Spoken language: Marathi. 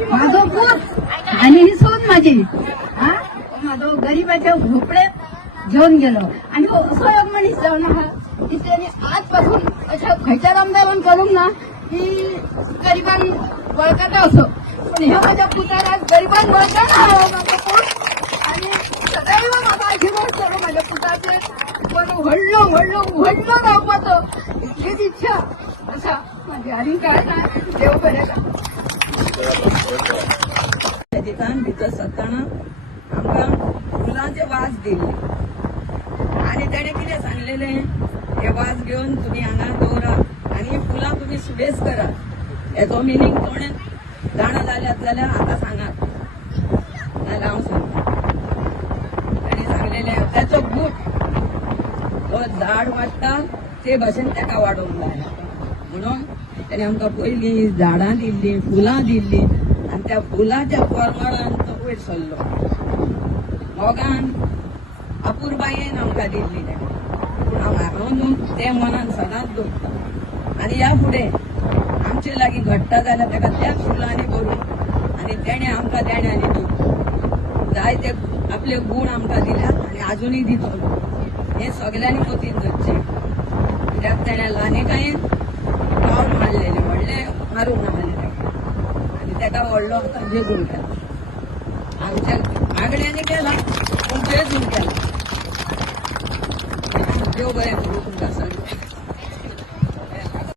माझो पूत आणि ही सून माझी हा माझो गरीबाच्या झोपडेत घेऊन गेलो आणि असं एक मनीस जाऊन हा की त्याने आजपासून अशा खयच्या रामदेवन करून ना की गरिबांक बळकाटा असो पण ह्या माझ्या पुताला गरिबांक बळकाटा हवं माझं पूत आणि सदैव माझा आशीर्वाद करो माझ्या पुताचे पण व्हडलो रावपाचो इतलीच इच्छा असा माझी आणि काय नाही देव बरें का दिसान भितर सरतना आमकां फुलांचे वास दिले आणि तेणे कितें सांगलेले हे वास घेवन तुम्ही हांगा दवरा आणि ही फुलां तुम्ही सुबेज करा हेचो मिनींग कोणें जाणा जाल्यार आतां सांगात नाल्यार हांव सांगता ताणी सांगलेले त्याचो बूट तो झाड वाडटा ते भाशेन तेका वाडोवंक जाय म्हणून ताणें आमकां पयलीं झाडां दिल्लीं फुलां दिल्लीं आणि त्या फुलाच्या परमळान तो वयर सरलो मोगान अपुरबायेन आमकां दिल्ली पूण हांव न्हू तें मनान सदांच दवरता आणि ह्या फुडें आमचे लागीं घडटा जाल्यार ताका त्याच फुलांनी भरून आणि तेणें आमकां देण्यानी दिवं जाय ते आपले गूण आमकां दिल्यात आणि आजुनूय दितलो हें सगल्यांनी मतीन धरचें कित्याक तेणें ल्हानकायेन पावल मारलेलें व्हडलें मारूंक ना जालें आणि तेका व्हडलो आमकां जेजून केला आमच्या मागण्यांनी केला पूण जेजून केला देव बरें करूं तुमकां सगळें